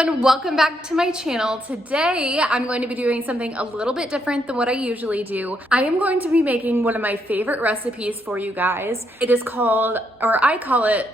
everyone, welcome back to my channel. Today I'm going to be doing something a little bit different than what I usually do. I am going to be making one of my favorite recipes for you guys. It is called, or I call it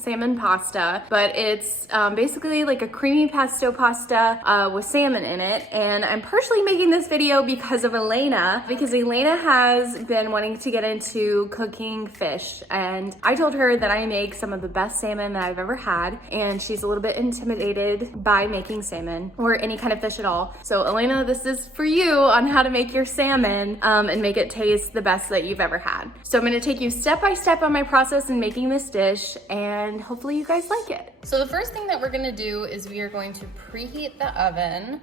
salmon pasta, but it's basically like a creamy pesto pasta with salmon in it. And I'm partially making this video because of Elaina, because Elaina has been wanting to get into cooking fish. And I told her that I make some of the best salmon that I've ever had, and she's a little bit intimidated by making salmon or any kind of fish at all. So Elaina, this is for you on how to make your salmon and make it taste the best that you've ever had. So I'm gonna take you step by step on my process in making this dish, and hopefully you guys like it. So the first thing that we're gonna do is we are going to preheat the oven.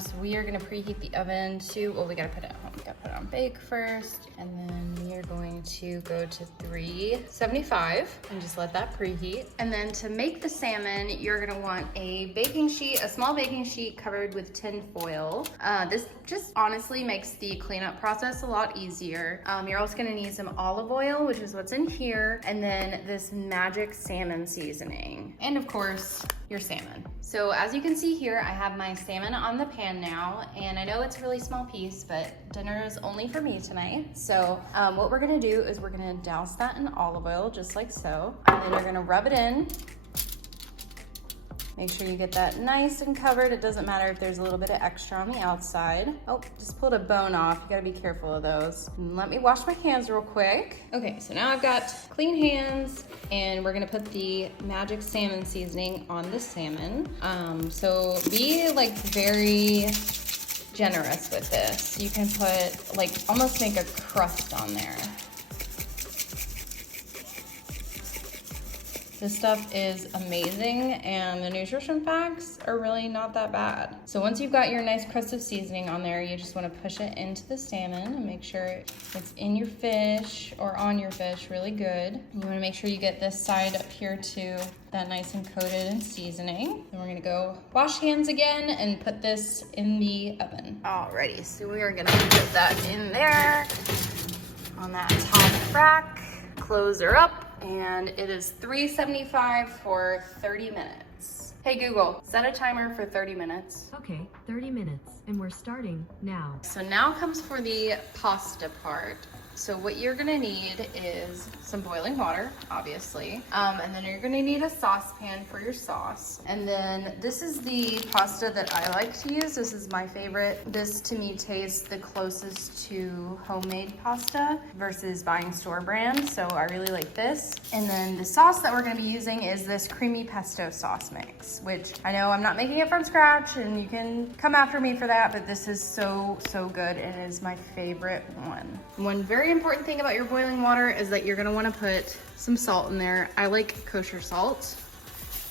So we are gonna preheat the oven to, well, we gotta put it on. We gotta put it on bake first, and then we are going to go to 375 and just let that preheat. And then to make the salmon, you're gonna want a baking sheet, a small baking sheet covered with tin foil. This just honestly makes the cleanup process a lot easier. You're also gonna need some olive oil, which is what's in here, and then this magic salmon seasoning. And of course, your salmon. So as you can see here, I have my salmon on the pan now, and I know it's a really small piece, but dinner is only for me tonight. So what we're gonna do is we're gonna douse that in olive oil, just like so. And then you're gonna rub it in. Make sure you get that nice and covered. It doesn't matter if there's a little bit of extra on the outside. Oh, just pulled a bone off. You gotta be careful of those. And let me wash my hands real quick. Okay, so now I've got clean hands, and we're gonna put the magic salmon seasoning on the salmon. So be like very generous with this. You can put like, almost make a crust on there. This stuff is amazing, and the nutrition facts are really not that bad. So once you've got your nice crust of seasoning on there, you just want to push it into the salmon and make sure it's in your fish or on your fish really good. You want to make sure you get this side up here too, that nice and coated in seasoning. Then we're gonna go wash hands again and put this in the oven. Alrighty, so we are gonna put that in there on that top rack, close her up, and it is 375 for 30 minutes. Hey Google, set a timer for 30 minutes. Okay, 30 minutes, and we're starting now. So now comes for the pasta part. So what you're gonna need is some boiling water, obviously. And then you're gonna need a saucepan for your sauce. And then this is the pasta that I like to use. This is my favorite. This to me tastes the closest to homemade pasta versus buying store brand. So I really like this. And then the sauce that we're gonna be using is this creamy pesto sauce mix, which I know I'm not making it from scratch, and you can come after me for that, but this is so good, and it is my favorite one. One very important thing about your boiling water is that you're gonna wanna put some salt in there. I like kosher salt.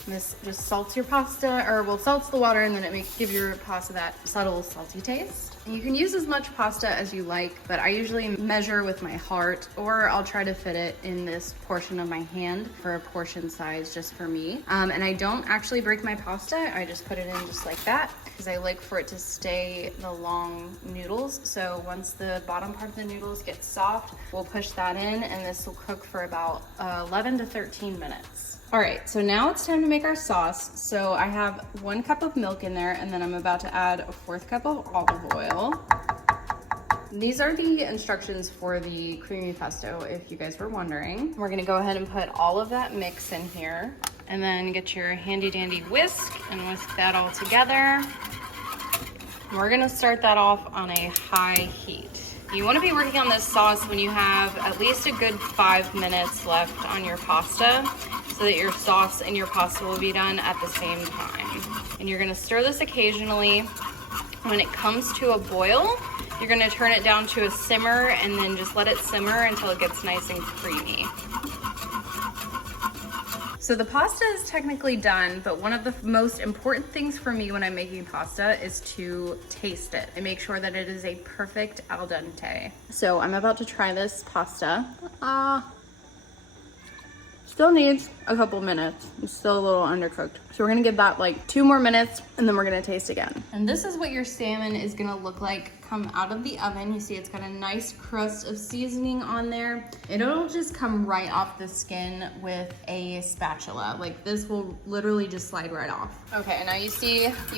This just salts your pasta, or well, salts the water, and then it gives your pasta that subtle salty taste. And you can use as much pasta as you like, but I usually measure with my heart, or I'll try to fit it in this portion of my hand for a portion size just for me. And I don't actually break my pasta. I just put it in just like that, because I like for it to stay the long noodles. So once the bottom part of the noodles gets soft, we'll push that in, and this will cook for about 11 to 13 minutes. All right, so now it's time to make our sauce. So I have 1 cup of milk in there, and then I'm about to add a 1/4 cup of olive oil. These are the instructions for the creamy pesto, if you guys were wondering. We're gonna go ahead and put all of that mix in here, and then get your handy dandy whisk and whisk that all together. We're gonna start that off on a high heat. You wanna be working on this sauce when you have at least a good 5 minutes left on your pasta, so that your sauce and your pasta will be done at the same time. And you're gonna stir this occasionally. When it comes to a boil, you're gonna turn it down to a simmer, and then just let it simmer until it gets nice and creamy. So the pasta is technically done, but one of the most important things for me when I'm making pasta is to taste it and make sure that it is a perfect al dente. So I'm about to try this pasta. Still needs a couple minutes. It's still a little undercooked. So we're gonna give that like 2 more minutes and then we're gonna taste again. And this is what your salmon is gonna look like come out of the oven. You see it's got a nice crust of seasoning on there. It'll just come right off the skin with a spatula. Like this will literally just slide right off. Okay, now you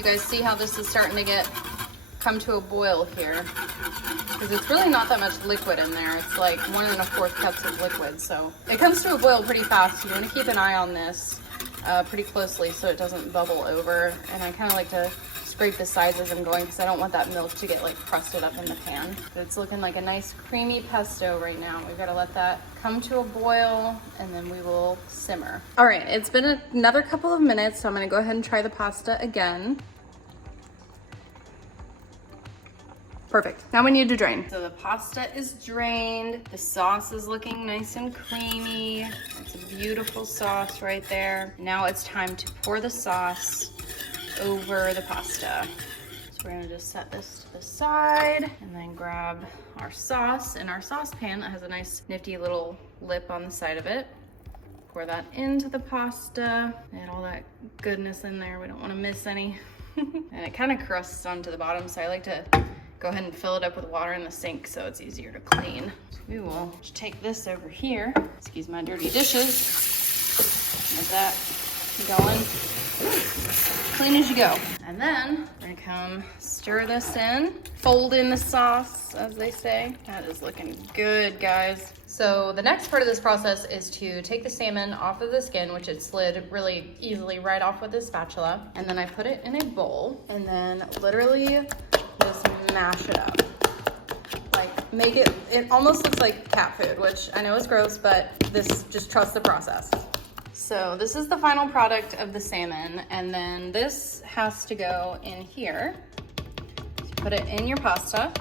guys see how this is starting to come to a boil here, because it's really not that much liquid in there. It's like 1 1/4 cups of liquid, so it comes to a boil pretty fast. You want to keep an eye on this pretty closely so it doesn't bubble over. And I kind of like to scrape the sides as I'm going because I don't want that milk to get like crusted up in the pan. But it's looking like a nice creamy pesto right now. We've got to let that come to a boil and then we will simmer. All right, it's been another couple of minutes, so I'm going to go ahead and try the pasta again. Perfect. Now we need to drain. So the pasta is drained. The sauce is looking nice and creamy. It's a beautiful sauce right there. Now it's time to pour the sauce over the pasta. So we're gonna just set this to the side and then grab our sauce in our saucepan that has a nice nifty little lip on the side of it. Pour that into the pasta. Add all that goodness in there. We don't want to miss any. And it kind of crusts onto the bottom, so I like to go ahead and fill it up with water in the sink so it's easier to clean. So we will just take this over here. Excuse my dirty dishes. Get that going. Clean as you go. And then we're gonna come stir this in, fold in the sauce, as they say. That is looking good, guys. So the next part of this process is to take the salmon off of the skin, which it slid really easily right off with this spatula. And then I put it in a bowl and then literally just mash it up. Like make it almost looks like cat food, which I know is gross, but just trust the process. So this is the final product of the salmon, and then this has to go in here. So put it in your pasta,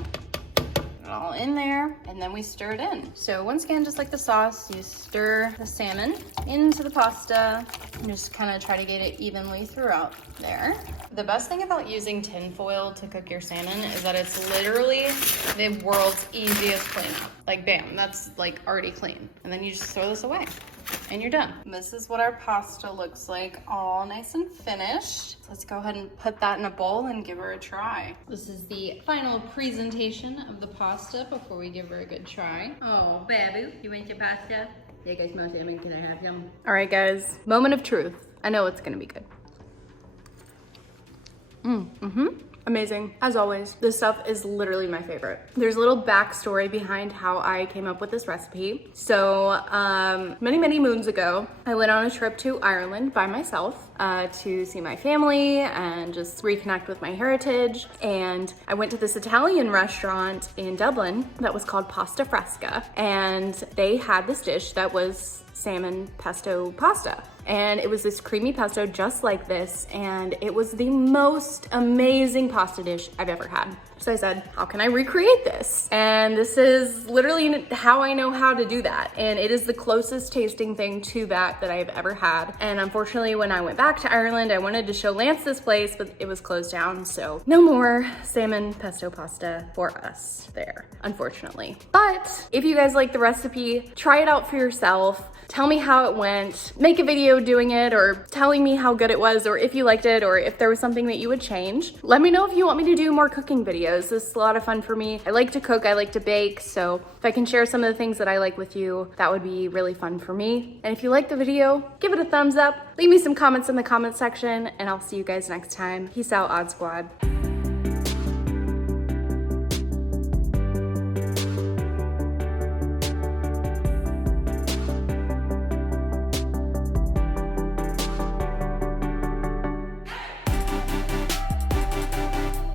put it all in there, and then we stir it in. So once again, just like the sauce, you stir the salmon into the pasta and just kind of try to get it evenly throughout there. The best thing about using tin foil to cook your salmon is that it's literally the world's easiest cleanup. Like bam, that's like already clean. And then you just throw this away and you're done. This is what our pasta looks like, all nice and finished. So let's go ahead and put that in a bowl and give her a try. This is the final presentation of the pasta before we give her a good try. Oh, babu, you want your pasta? There goes my salmon, can I have some? All right, guys, moment of truth. I know it's gonna be good. Amazing. As always, this stuff is literally my favorite. There's a little backstory behind how I came up with this recipe. So many moons ago, I went on a trip to Ireland by myself to see my family and just reconnect with my heritage. And I went to this Italian restaurant in Dublin that was called Pasta Fresca. And they had this dish that was salmon pesto pasta. And it was this creamy pesto just like this, and it was the most amazing pasta dish I've ever had. So I said, how can I recreate this? And this is literally how I know how to do that. And it is the closest tasting thing to that I've ever had. And unfortunately, when I went back to Ireland, I wanted to show Lance this place, but it was closed down. So no more salmon pesto pasta for us there, unfortunately. But if you guys like the recipe, try it out for yourself. Tell me how it went. Make a video doing it or telling me how good it was, or if you liked it, or if there was something that you would change. Let me know if you want me to do more cooking videos. This is a lot of fun for me. I like to cook, I like to bake, so if I can share some of the things that I like with you, that would be really fun for me. And if you like the video, give it a thumbs up, leave me some comments in the comment section, and I'll see you guys next time. Peace out, Odd Squad.